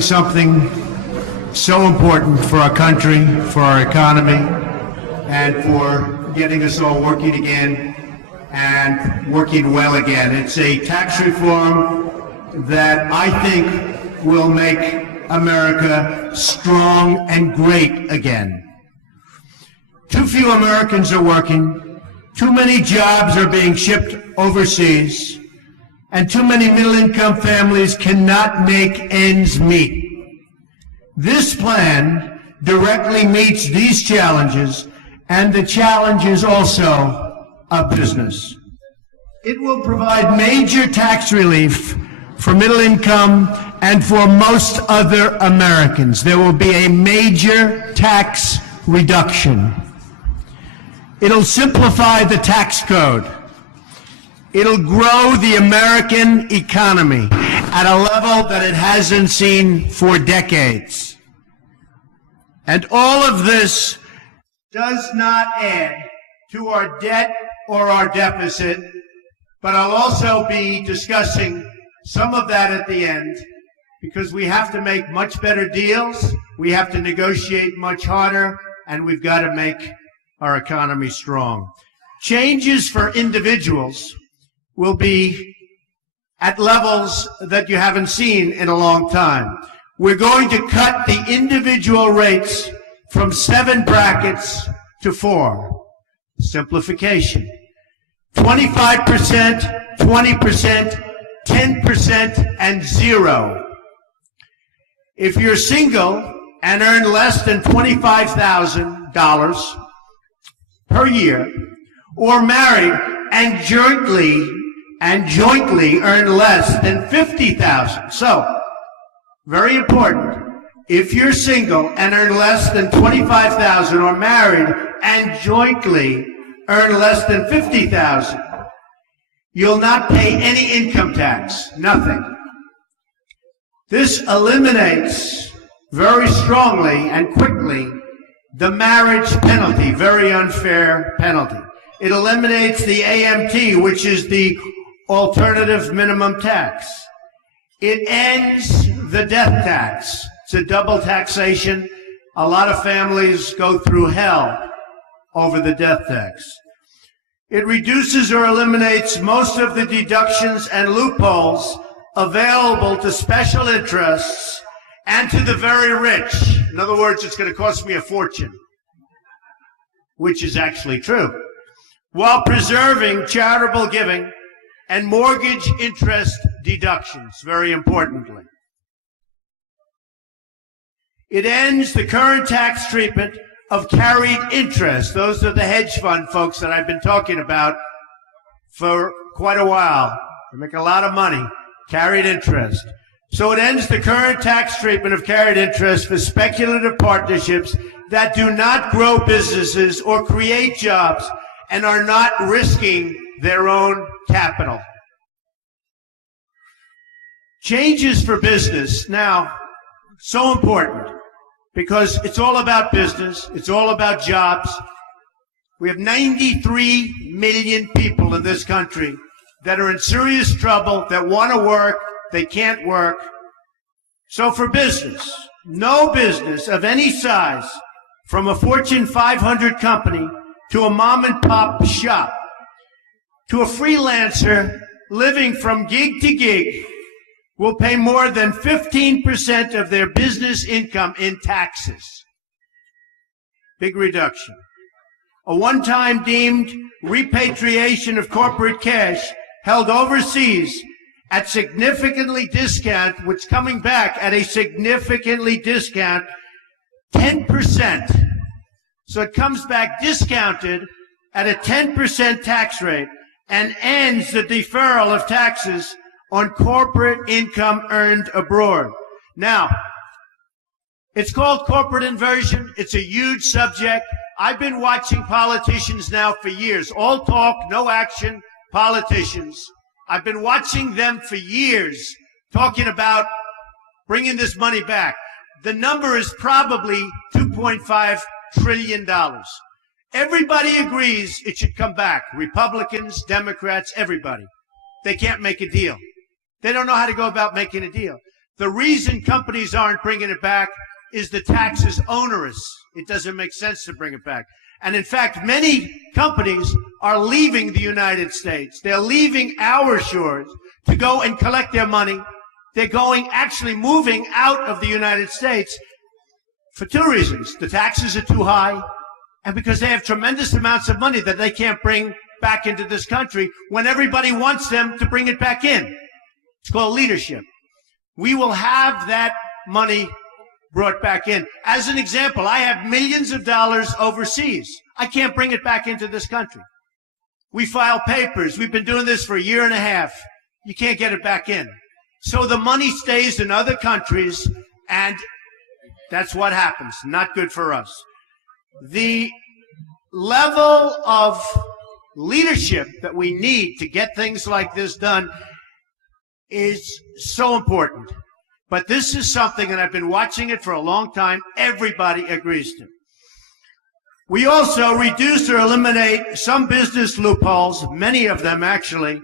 doing something so important for our country, for our economy, and for getting us all working again and working well again. It's a tax reform that I think will make America strong and great again. Too few Americans are working, too many jobs are being shipped overseas, and too many middle-income families cannot make ends meet. This plan directly meets these challenges and the challenges also of business. It will provide major tax relief for middle income and for most other Americans. There will be a major tax reduction. It'll simplify the tax code. It'll grow the American economy at a level that it hasn't seen for decades. And all of this does not add to our debt or our deficit, but I'll also be discussing some of that at the end, because we have to make much better deals, we have to negotiate much harder, and we've got to make our economy strong. Changes for individuals will be at levels that you haven't seen in a long time. We're going to cut the individual rates from 7 brackets to 4. Simplification. 25%, 20%, 10%, and 0. If you're single and earn less than $25,000 per year, or married and jointly earn less than $50,000. So, very important. If you're single and earn less than $25,000, or married and jointly earn less than $50,000, you'll not pay any income tax, nothing. This eliminates very strongly and quickly the marriage penalty, very unfair penalty. It eliminates the AMT, which is the alternative minimum tax. It ends the death tax. It's a double taxation. A lot of families go through hell over the death tax. It reduces or eliminates most of the deductions and loopholes available to special interests and to the very rich. In other words, it's going to cost me a fortune, which is actually true, while preserving charitable giving and mortgage interest deductions, very importantly. It ends the current tax treatment of carried interest. Those are the hedge fund folks that I've been talking about for quite a while. They make a lot of money, carried interest. So it ends the current tax treatment of carried interest for speculative partnerships that do not grow businesses or create jobs and are not risking their own capital. Changes for business. Now, so important, because it's all about business. It's all about jobs. We have 93 million people in this country that are in serious trouble, that want to work, they can't work. So for business, no business of any size, from a Fortune 500 company to a mom and pop shop, to a freelancer living from gig to gig, will pay more than 15% of their business income in taxes. Big reduction. A one-time deemed repatriation of corporate cash held overseas at significantly discount, which coming back at a significantly discount, 10%. So it comes back discounted at a 10% tax rate and ends the deferral of taxes on corporate income earned abroad. Now, it's called corporate inversion. It's a huge subject. I've been watching politicians now for years. All talk, no action politicians. I've been watching them for years talking about bringing this money back. The number is probably $2.5 trillion. Everybody agrees it should come back. Republicans, Democrats, everybody. They can't make a deal. They don't know how to go about making a deal. The reason companies aren't bringing it back is the tax is onerous. It doesn't make sense to bring it back. And in fact, many companies are leaving the United States. They're leaving our shores to go and collect their money. They're actually moving out of the United States for two reasons. The taxes are too high, and because they have tremendous amounts of money that they can't bring back into this country when everybody wants them to bring it back in. It's called leadership. We will have that money brought back in. As an example, I have millions of dollars overseas. I can't bring it back into this country. We file papers. We've been doing this for a year and a half. You can't get it back in. So the money stays in other countries, and that's what happens. Not good for us. The level of leadership that we need to get things like this done is so important. But this is something, and I've been watching it for a long time, everybody agrees to. We also reduce or eliminate some business loopholes, many of them actually,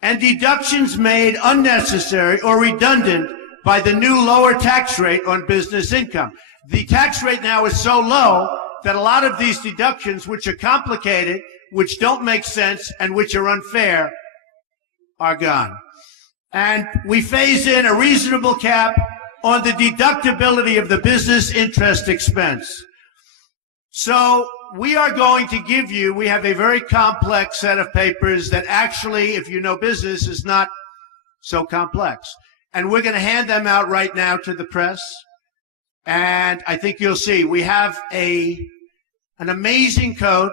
and deductions made unnecessary or redundant by the new lower tax rate on business income. The tax rate now is so low that a lot of these deductions, which are complicated, which don't make sense, and which are unfair, are gone. And we phase in a reasonable cap on the deductibility of the business interest expense. So we are going to give you, we have a very complex set of papers that actually, if you know business, is not so complex. And we're going to hand them out right now to the press. And I think you'll see we have an amazing code.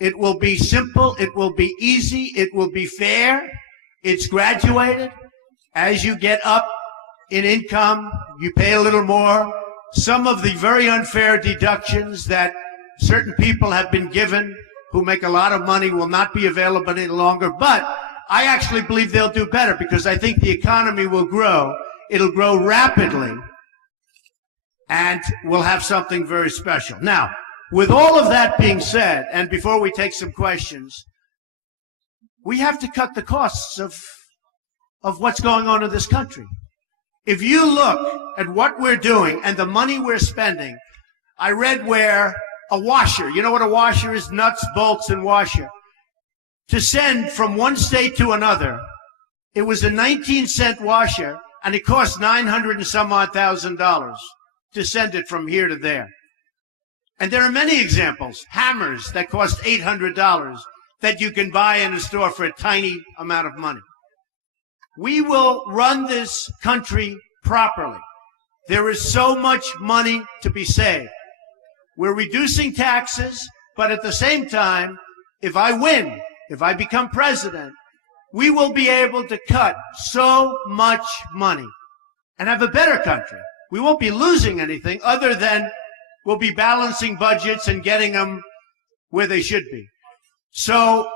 It will be simple. It will be easy. It will be fair. It's graduated. As you get up in income, you pay a little more. Some of the very unfair deductions that certain people have been given who make a lot of money will not be available any longer. But I actually believe they'll do better because I think the economy will grow. It'll grow rapidly. And we'll have something very special. Now, with all of that being said, and before we take some questions, we have to cut the costs of what's going on in this country. If you look at what we're doing and the money we're spending, I read where a washer, you know what a washer is? Nuts, bolts, and washer. To send from one state to another, it was a 19-cent washer, and it cost $900 and some odd thousand to send it from here to there. And there are many examples. Hammers that cost $800 that you can buy in a store for a tiny amount of money. We will run this country properly. There is so much money to be saved. We're reducing taxes, but at the same time, if I win, if I become president, we will be able to cut so much money and have a better country. We won't be losing anything other than we'll be balancing budgets and getting them where they should be. So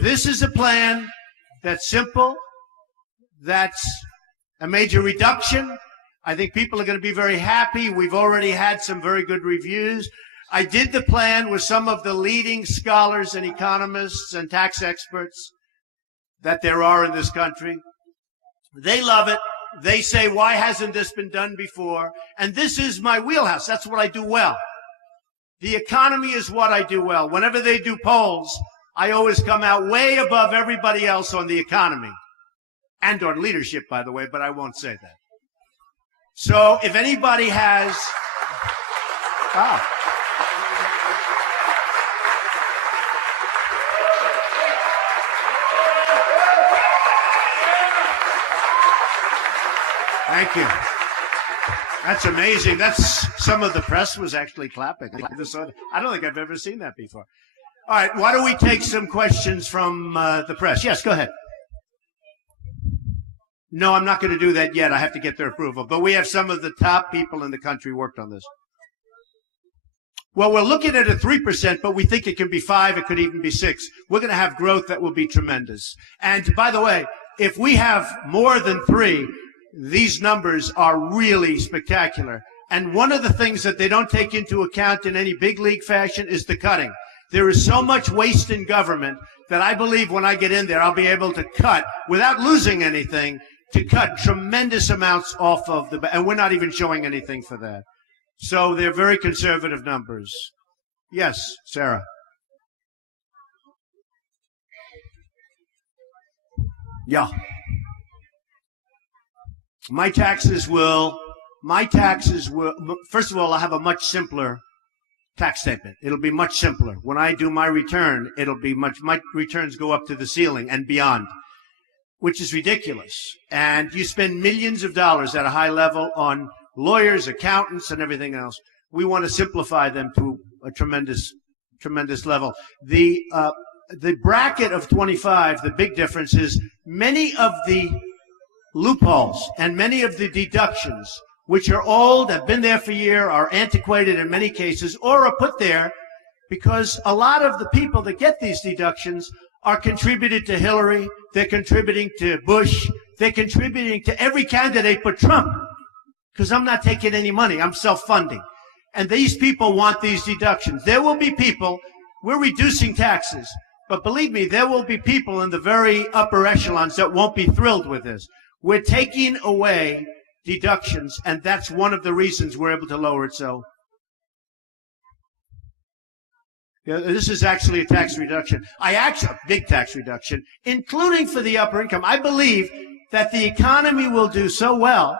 this is a plan that's simple, that's a major reduction. I think people are going to be very happy. We've already had some very good reviews. I did the plan with some of the leading scholars and economists and tax experts that there are in this country. They love it. They say, why hasn't this been done before? And this is my wheelhouse. That's what I do well. The economy is what I do well. Whenever they do polls, I always come out way above everybody else on the economy. And on leadership, by the way, but I won't say that. So if anybody has... Thank you. That's amazing. That's some of the press was actually clapping. I don't think I've ever seen that before. All right, why don't we take some questions from the press? Yes, go ahead. No, I'm not going to do that yet. I have to get their approval. But we have some of the top people in the country worked on this. Well, we're looking at a 3%, but we think it can be 5%. It could even be 6%. We're going to have growth that will be tremendous. And by the way, if we have more than 3%, these numbers are really spectacular. And one of the things that they don't take into account in any big league fashion is the cutting. There is so much waste in government that I believe when I get in there, I'll be able to cut without losing anything to cut tremendous amounts off of the, and we're not even showing anything for that. So they're very conservative numbers. Yes, Sarah. Yeah. My taxes will, first of all, I'll have a much simpler tax statement. It'll be much simpler. When I do my return, my returns go up to the ceiling and beyond, which is ridiculous. And you spend millions of dollars at a high level on lawyers, accountants, and everything else. We want to simplify them to a tremendous level. The bracket of 25, the big difference is many of the loopholes and many of the deductions, which are old, have been there for years, are antiquated in many cases, or are put there because a lot of the people that get these deductions are contributed to Hillary, they're contributing to Bush, they're contributing to every candidate but Trump, because I'm not taking any money, I'm self-funding. And these people want these deductions. There will be people, we're reducing taxes, but believe me, there will be people in the very upper echelons that won't be thrilled with this. We're taking away deductions, and that's one of the reasons we're able to lower it. So yeah, this is actually a tax reduction. A big tax reduction, including for the upper income. I believe that the economy will do so well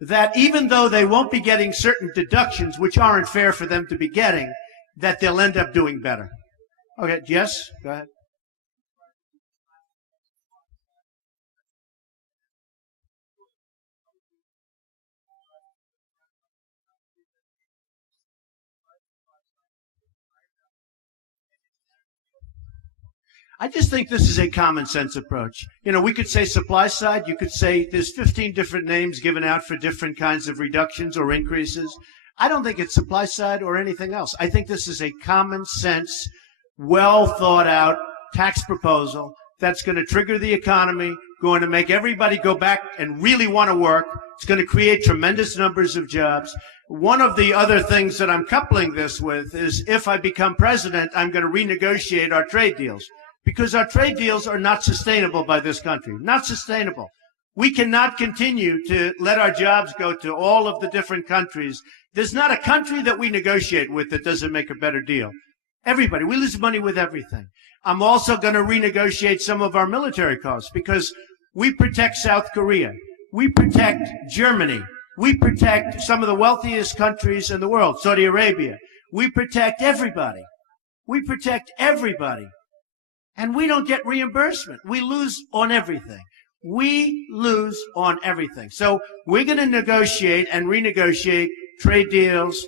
that even though they won't be getting certain deductions, which aren't fair for them to be getting, that they'll end up doing better. Okay, yes, go ahead. I just think this is a common sense approach. You know, we could say supply side. You could say there's 15 different names given out for different kinds of reductions or increases. I don't think it's supply side or anything else. I think this is a common sense, well thought out tax proposal that's going to trigger the economy, going to make everybody go back and really want to work. It's going to create tremendous numbers of jobs. One of the other things that I'm coupling this with is if I become president, I'm going to renegotiate our trade deals. Because our trade deals are not sustainable by this country. Not sustainable. We cannot continue to let our jobs go to all of the different countries. There's not a country that we negotiate with that doesn't make a better deal. Everybody. We lose money with everything. I'm also going to renegotiate some of our military costs because we protect South Korea. We protect Germany. We protect some of the wealthiest countries in the world, Saudi Arabia. We protect everybody. We protect everybody. And we don't get reimbursement. We lose on everything. We lose on everything. So we're going to negotiate and renegotiate trade deals,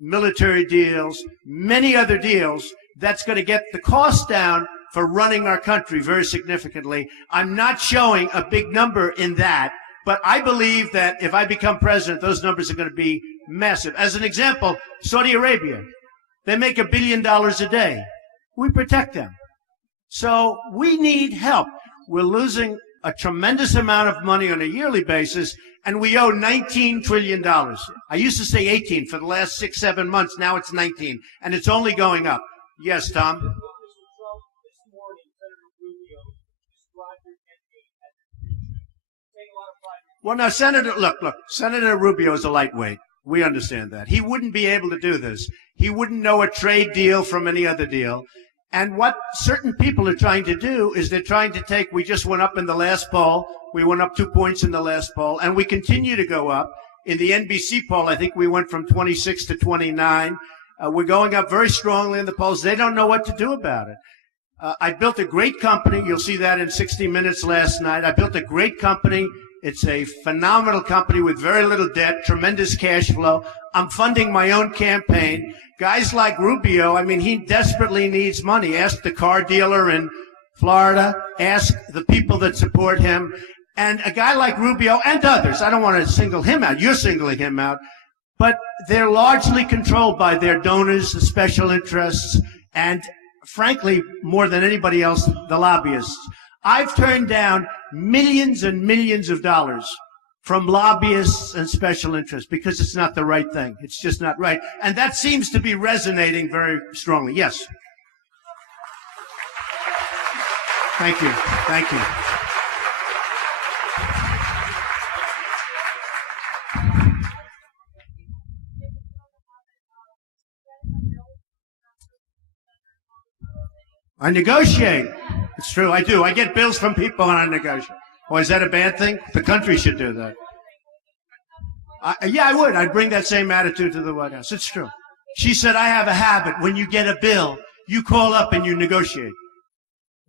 military deals, many other deals that's going to get the cost down for running our country very significantly. I'm not showing a big number in that, but I believe that if I become president, those numbers are going to be massive. As an example, Saudi Arabia, they make $1 billion a day. We protect them. So we need help. We're losing a tremendous amount of money on a yearly basis, and we owe $19 trillion. I used to say 18 for the last 6-7 months. Now it's 19, and it's only going up. Yes, Tom? Well, now, Senator, look, Senator Rubio is a lightweight. We understand that. He wouldn't be able to do this. He wouldn't know a trade deal from any other deal. And what certain people are trying to do is they're trying to take, we just went up in the last poll. We went up 2 points in the last poll, and we continue to go up. In the NBC poll, I think we went from 26 to 29. We're going up very strongly in the polls. They don't know what to do about it. I built a great company. You'll see that in 60 Minutes last night. I built a great company. It's a phenomenal company with very little debt, tremendous cash flow. I'm funding my own campaign. Guys like Rubio, I mean, he desperately needs money. Ask the car dealer in Florida. Ask the people that support him. And a guy like Rubio and others, I don't want to single him out. You're singling him out. But they're largely controlled by their donors, the special interests, and frankly, more than anybody else, the lobbyists. I've turned down millions and millions of dollars from lobbyists and special interests because it's not the right thing. It's just not right. And that seems to be resonating very strongly. Yes. Thank you. Thank you. I negotiate. It's true, I do. I get bills from people and I negotiate. Well, is that a bad thing? The country should do that. Yeah, I would. I'd bring that same attitude to the White House. It's true. She said, I have a habit. When you get a bill, you call up and you negotiate.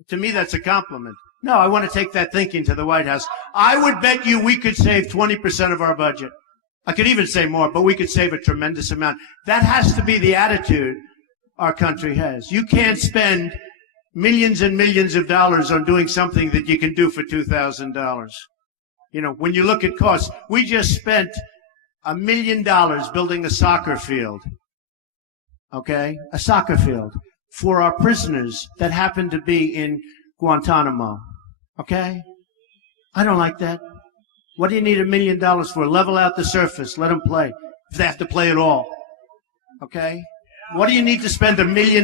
To me, that's a compliment. No, I want to take that thinking to the White House. I would bet you we could save 20% of our budget. I could even say more, but we could save a tremendous amount. That has to be the attitude our country has. You can't spend millions and millions of dollars on doing something that you can do for $2,000. You know, when you look at costs, we just spent $1 million building a soccer field. Okay? A soccer field for our prisoners that happen to be in Guantanamo. Okay? I don't like that. What do you need $1 million for? Level out the surface. Let them play. If they have to play at all. Okay? What do you need to spend $1 million?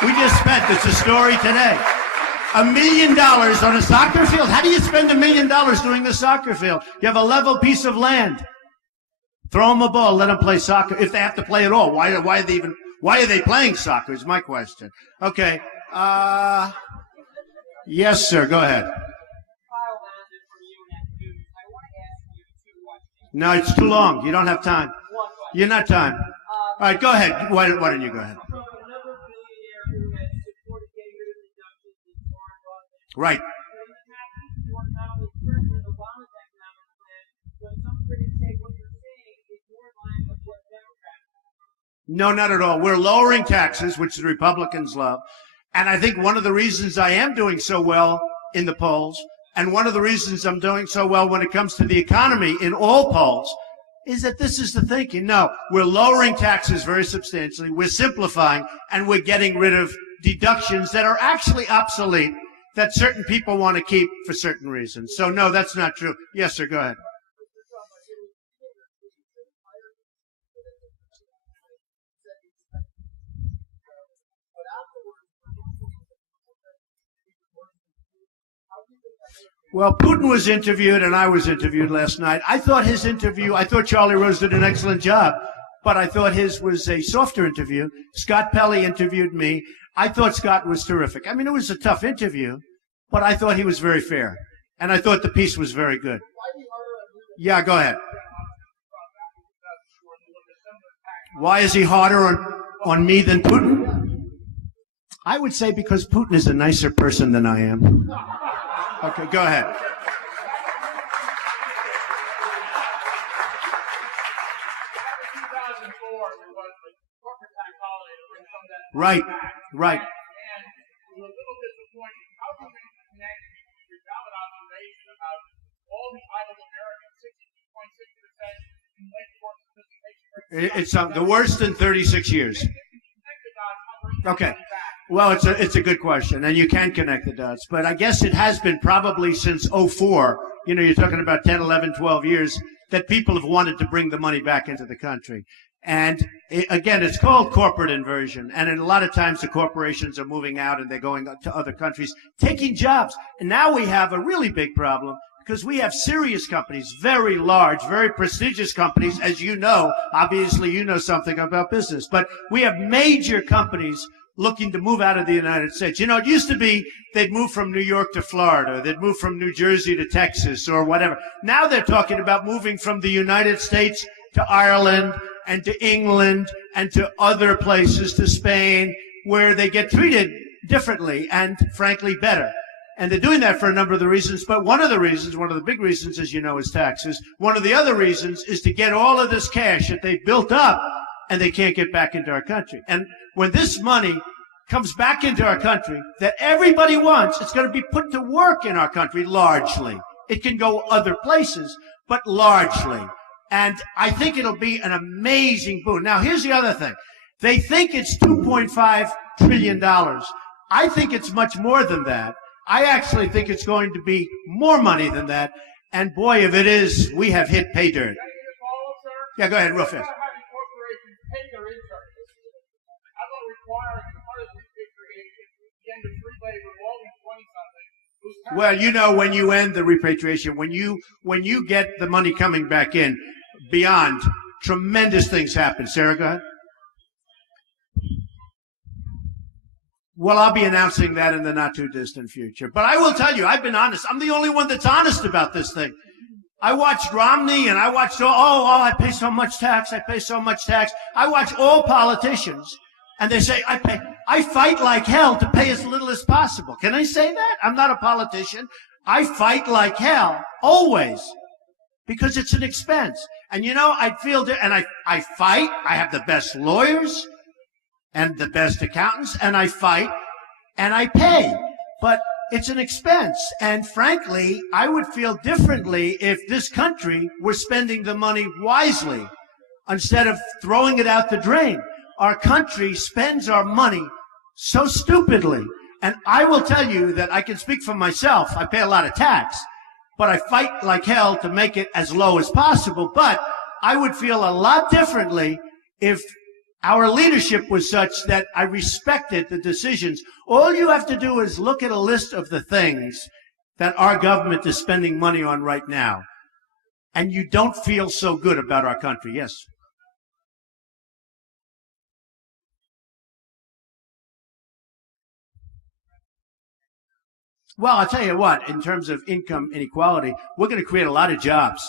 We just spent, it's a story today, $1 million on a soccer field. How do you spend $1 million doing the soccer field? You have a level piece of land. Throw them a ball, let them play soccer. If they have to play at all, why are they playing soccer is my question. Okay. Yes, sir, go ahead. No, it's too long. You don't have time. You're not time. All right, go ahead. Why don't you go ahead? Right. No, not at all. We're lowering taxes, which the Republicans love. And I think one of the reasons I am doing so well in the polls, and one of the reasons I'm doing so well when it comes to the economy in all polls, is that this is the thinking. No, we're lowering taxes very substantially, we're simplifying, and we're getting rid of deductions that are actually obsolete, that certain people want to keep for certain reasons. So no, that's not true. Yes, sir, go ahead. Well, Putin was interviewed and I was interviewed last night. I thought Charlie Rose did an excellent job, but I thought his was a softer interview. Scott Pelley interviewed me. I thought Scott was terrific. I mean, it was a tough interview, but I thought he was very fair. And I thought the piece was very good. Yeah, go ahead. Why is he harder on me than Putin? I would say because Putin is a nicer person than I am. Okay, go ahead. Right, right. It's the worst in 36 years. Okay. Well, it's a good question, and you can connect the dots. But I guess it has been probably since '04, you know, you're talking about 10, 11, 12 years, that people have wanted to bring the money back into the country. And again, it's called corporate inversion. And a lot of times the corporations are moving out and they're going to other countries, taking jobs. And now we have a really big problem because we have serious companies, very large, very prestigious companies, as you know. Obviously, you know something about business. But we have major companies looking to move out of the United States. You know, it used to be they'd move from New York to Florida, they'd move from New Jersey to Texas or whatever. Now they're talking about moving from the United States to Ireland and to England and to other places, to Spain, where they get treated differently and frankly better. And they're doing that for a number of the reasons, but one of the big reasons, as you know, is taxes. One of the other reasons is to get all of this cash that they've built up and they can't get back into our country. And when this money comes back into our country that everybody wants, it's going to be put to work in our country largely. It can go other places, but largely. And I think it'll be an amazing boon. Now, here's the other thing. They think it's $2.5 trillion. I think it's much more than that. I actually think it's going to be more money than that. And boy, if it is, we have hit pay dirt. Yeah, go ahead, real fast. Well, you know, when you end the repatriation, when you get the money coming back in, beyond, tremendous things happen. Sarah, go ahead. Well, I'll be announcing that in the not too distant future. But I will tell you, I've been honest. I'm the only one that's honest about this thing. I watched Romney and I watched, I pay so much tax. I pay so much tax. I watch all politicians and they say, I fight like hell to pay as little as possible. Can I say that? I'm not a politician. I fight like hell, always, because it's an expense. And I fight. I have the best lawyers and the best accountants, and I fight and I pay. But it's an expense. And frankly, I would feel differently if this country were spending the money wisely instead of throwing it out the drain. Our country spends our money so stupidly. And I will tell you that I can speak for myself. I pay a lot of tax, but I fight like hell to make it as low as possible. But I would feel a lot differently if our leadership was such that I respected the decisions. All you have to do is look at a list of the things that our government is spending money on right now, and you don't feel so good about our country. Yes. Well, I'll tell you what, in terms of income inequality, we're going to create a lot of jobs.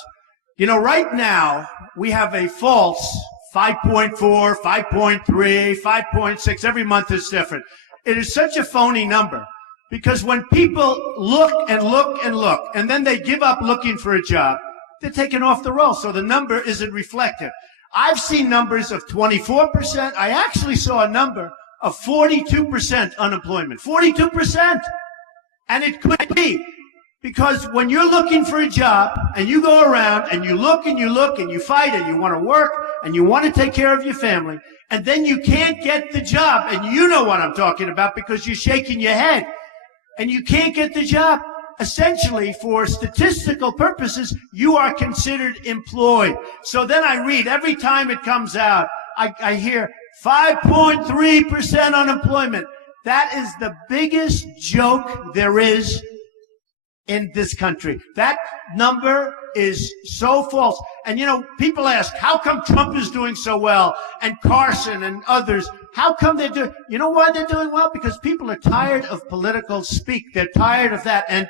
Right now, we have a false 5.4, 5.3, 5.6. Every month is different. It is such a phony number because when people look and look and look, and then they give up looking for a job, they're taken off the roll. So the number isn't reflective. I've seen numbers of 24%. I actually saw a number of 42% unemployment. 42%. And it could be because when you're looking for a job and you go around and you look and you look and you fight and you want to work and you want to take care of your family, and then you can't get the job, and you know what I'm talking about because you're shaking your head, and you can't get the job, essentially, for statistical purposes, you are considered employed. So then I read, every time it comes out, I hear 5.3% unemployment. That is the biggest joke there is in this country. That number is so false. And people ask, how come Trump is doing so well and Carson and others? How come they're doing? You know why they're doing well? Because people are tired of political speak. They're tired of that. And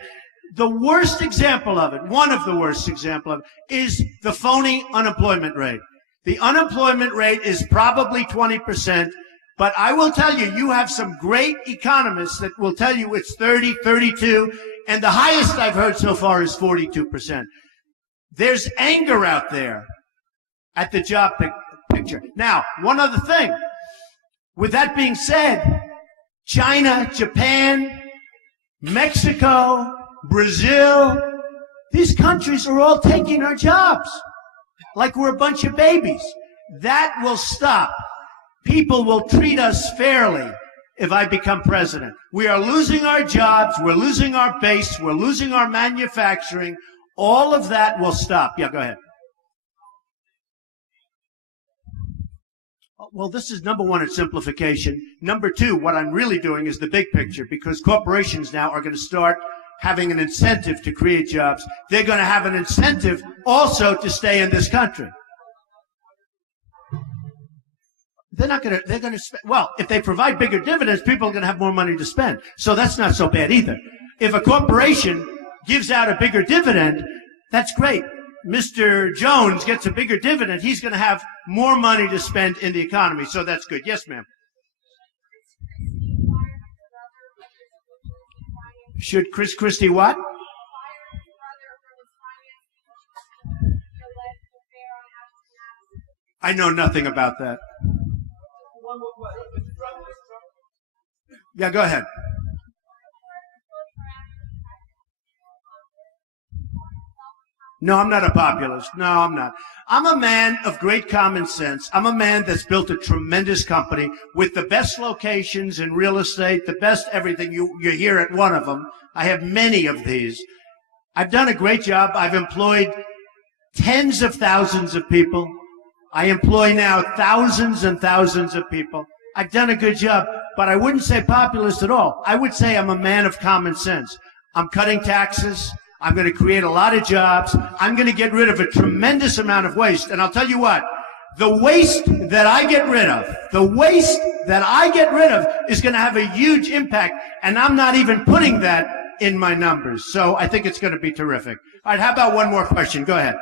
the worst example of it, one of the worst example of it, is the phony unemployment rate. The unemployment rate is probably 20%. But I will tell you, you have some great economists that will tell you it's 30, 32, and the highest I've heard so far is 42%. There's anger out there at the job picture. Now, one other thing. With that being said, China, Japan, Mexico, Brazil, these countries are all taking our jobs like we're a bunch of babies. That will stop. People will treat us fairly if I become president. We are losing our jobs. We're losing our base. We're losing our manufacturing. All of that will stop. Yeah, go ahead. Well, this is number one, it's simplification. Number two, what I'm really doing is the big picture, because corporations now are going to start having an incentive to create jobs. They're going to have an incentive also to stay in this country. They're going to spend, well, if they provide bigger dividends, people are going to have more money to spend. So that's not so bad either. If a corporation gives out a bigger dividend, that's great. Mr. Jones gets a bigger dividend, he's going to have more money to spend in the economy. So that's good. Yes, ma'am. Should Christie what? I know nothing about that. Yeah, go ahead. No, I'm not a populist. No, I'm not. I'm a man of great common sense. I'm a man that's built a tremendous company with the best locations in real estate, the best everything. You're here at one of them. I have many of these. I've done a great job. I've employed tens of thousands of people. I employ now thousands and thousands of people. I've done a good job, but I wouldn't say populist at all. I would say I'm a man of common sense. I'm cutting taxes. I'm going to create a lot of jobs. I'm going to get rid of a tremendous amount of waste. And I'll tell you what, The waste that I get rid of, is going to have a huge impact, and I'm not even putting that in my numbers. So I think it's going to be terrific. All right, how about one more question? Go ahead.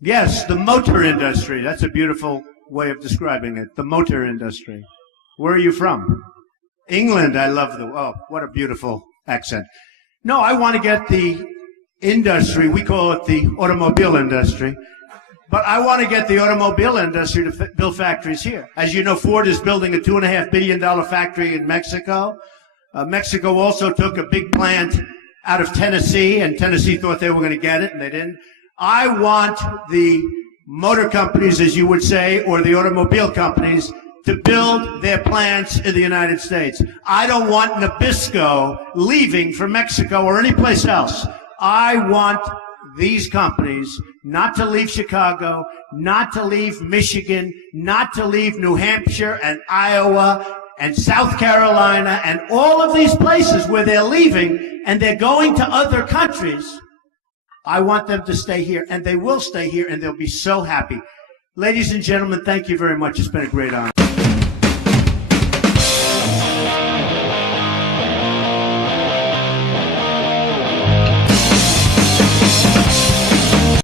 Yes, the motor industry. That's a beautiful way of describing it. The motor industry. Where are you from? England. I love oh, what a beautiful accent. No, I want to get the industry, we call it the automobile industry, but I want to get the automobile industry to build factories here. As you know, Ford is building a $2.5 billion factory in Mexico. Mexico also took a big plant out of Tennessee, and Tennessee thought they were going to get it, and they didn't. I want the motor companies, as you would say, or the automobile companies, to build their plants in the United States. I don't want Nabisco leaving for Mexico or any place else. I want these companies not to leave Chicago, not to leave Michigan, not to leave New Hampshire and Iowa and South Carolina and all of these places where they're leaving and they're going to other countries. I want them to stay here, and they will stay here, and they'll be so happy. Ladies and gentlemen, thank you very much. It's been a great honor.